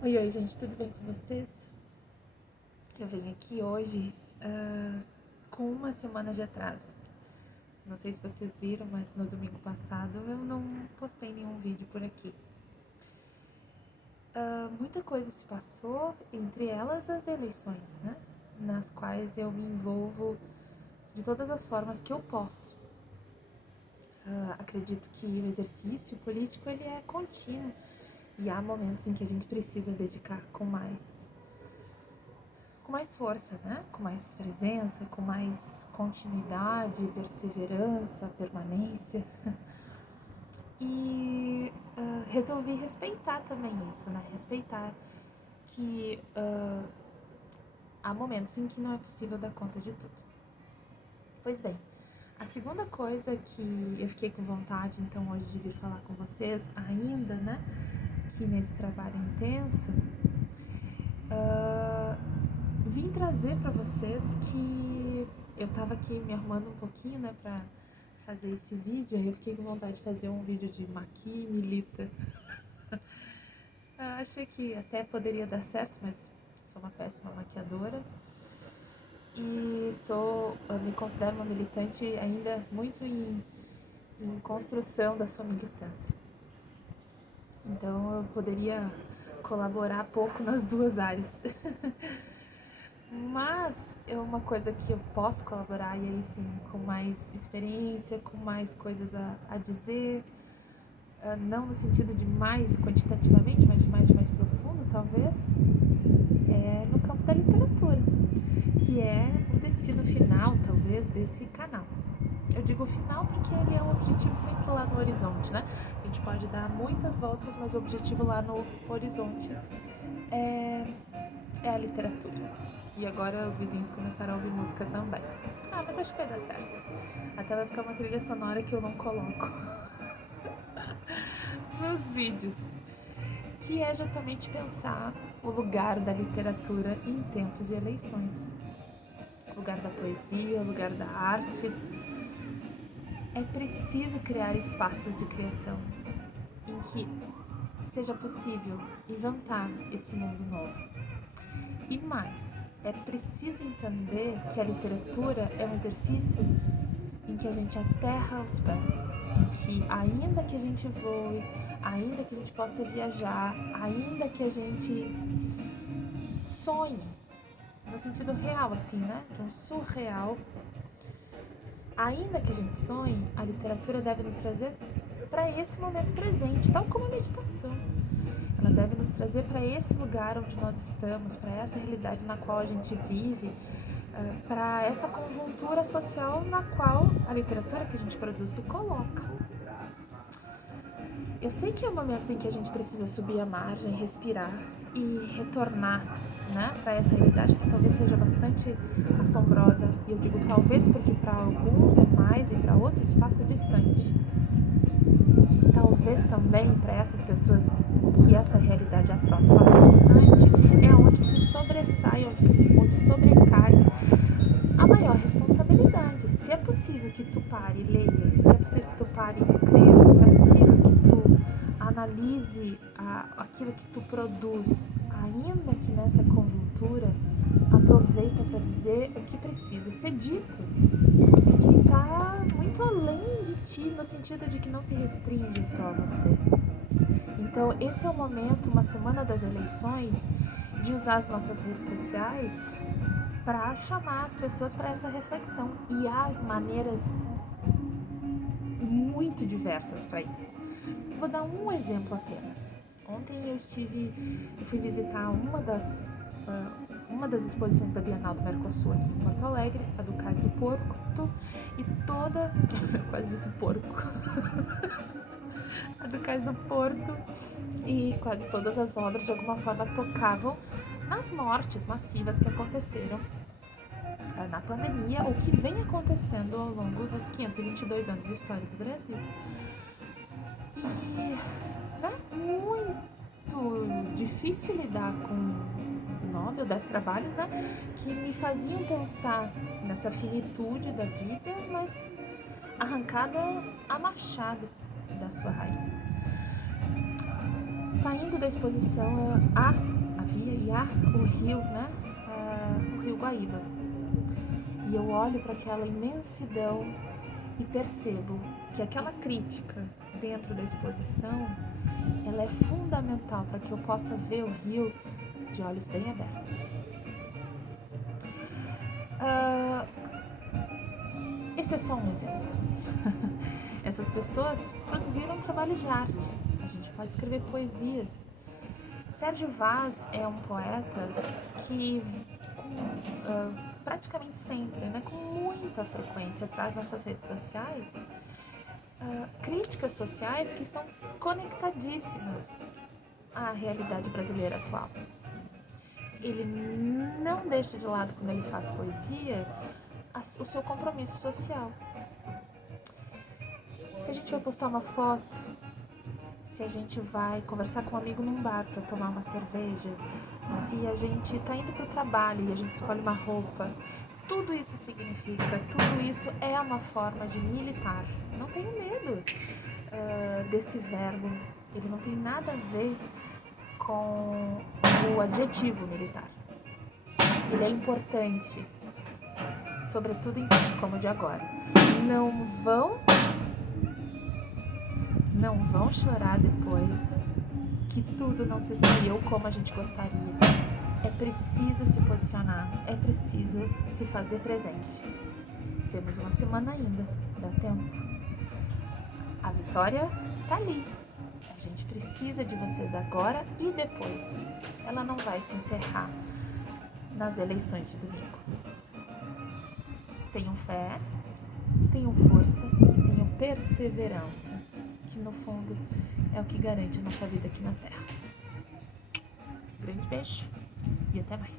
Oi, gente, tudo bem com vocês? Eu venho aqui hoje com uma semana de atraso. Não sei se vocês viram, mas no domingo passado eu não postei nenhum vídeo por aqui. Muita coisa se passou, entre elas as eleições, né? Nas quais eu me envolvo de todas as formas que eu posso. Acredito que o exercício político ele é contínuo e há momentos em que a gente precisa dedicar com mais força, né? Com mais presença, com mais continuidade, perseverança, permanência. E resolvi respeitar também isso, né? Respeitar que há momentos em que não é possível dar conta de tudo. Pois bem, a segunda coisa que eu fiquei com vontade, então, hoje de vir falar com vocês, ainda, né? Que nesse trabalho intenso, vim trazer para vocês que eu tava aqui me arrumando um pouquinho, né, pra fazer esse vídeo. Eu fiquei com vontade de fazer um vídeo de maqui e milita. Achei que até poderia dar certo, mas sou uma péssima maquiadora. E me considero uma militante ainda muito em construção da sua militância. Então eu poderia colaborar pouco nas duas áreas. Mas é uma coisa que eu posso colaborar, e aí sim, com mais experiência, com mais coisas a dizer, não no sentido de mais quantitativamente, mas de mais profundo, talvez, é no campo da literatura, que é o destino final, talvez, desse canal. Eu digo final porque ele é um objetivo sempre lá no horizonte, né? A gente pode dar muitas voltas, mas o objetivo lá no horizonte é a literatura. E agora os vizinhos começaram a ouvir música também. Mas acho que vai dar certo. Até vai ficar uma trilha sonora que eu não coloco nos vídeos. Que é justamente pensar o lugar da literatura em tempos de eleições. O lugar da poesia, o lugar da arte. É preciso criar espaços de criação em que seja possível inventar esse mundo novo. E mais, é preciso entender que a literatura é um exercício em que a gente aterra os pés, em que ainda que a gente voe, ainda que a gente possa viajar, ainda que a gente sonhe, no sentido real assim, né? Então, surreal, ainda que a gente sonhe, a literatura deve nos trazer para esse momento presente, tal como a meditação. Ela deve nos trazer para esse lugar onde nós estamos, para essa realidade na qual a gente vive, para essa conjuntura social na qual a literatura que a gente produz se coloca. Eu sei que há momentos em que a gente precisa subir a margem, respirar e retornar, né, para essa realidade que talvez seja bastante assombrosa. E eu digo talvez porque para alguns é mais e para outros passa distante. Talvez também para essas pessoas que essa realidade atroz passa distante, é onde se sobressai, onde sobrecai a maior responsabilidade. Se é possível que tu pare e leia, se é possível que tu pare e escreva, se é possível que tu analise aquilo que tu produz, ainda que nessa conjuntura, aproveita para dizer o que precisa ser dito, que está muito além de ti, no sentido de que não se restringe só a você. Então, esse é o momento, uma semana das eleições, de usar as nossas redes sociais para chamar as pessoas para essa reflexão. E há maneiras muito diversas para isso. Vou dar um exemplo apenas. Ontem eu fui visitar uma das exposições da Bienal do Mercosul aqui em Porto Alegre, a do Cais do Porto, e toda... quase disse porco. A do Cais do Porto, e quase todas as obras de alguma forma tocavam nas mortes massivas que aconteceram na pandemia, ou que vem acontecendo ao longo dos 522 anos de história do Brasil. E muito difícil lidar com 9 ou 10 trabalhos, né, que me faziam pensar nessa finitude da vida, mas arrancada a machado da sua raiz. Saindo da exposição, havia e há o rio, né? O rio Guaíba. E eu olho para aquela imensidão e percebo que aquela crítica dentro da exposição, ela é fundamental para que eu possa ver o rio de olhos bem abertos. Esse é só um exemplo. Essas pessoas produziram um trabalho de arte. A gente pode escrever poesias. Sérgio Vaz é um poeta que praticamente sempre, né, com muita frequência, traz nas suas redes sociais críticas sociais que estão conectadíssimas à realidade brasileira atual. Ele não deixa de lado, quando ele faz poesia, o seu compromisso social. Se a gente vai postar uma foto, se a gente vai conversar com um amigo num bar para tomar uma cerveja, se a gente está indo para o trabalho e a gente escolhe uma roupa, tudo isso significa, tudo isso é uma forma de militar. Não tenho medo desse verbo, ele não tem nada a ver com o adjetivo militar. Ele é importante, sobretudo em tempos como o de agora. Não vão chorar depois que tudo não se saiu como a gente gostaria. É preciso se posicionar, é preciso se fazer presente. Temos uma semana ainda, dá tempo. A vitória tá ali. A gente precisa de vocês agora e depois. Ela não vai se encerrar nas eleições de domingo. Tenham fé, tenham força e tenham perseverança, que no fundo é o que garante a nossa vida aqui na Terra. Grande beijo e até mais.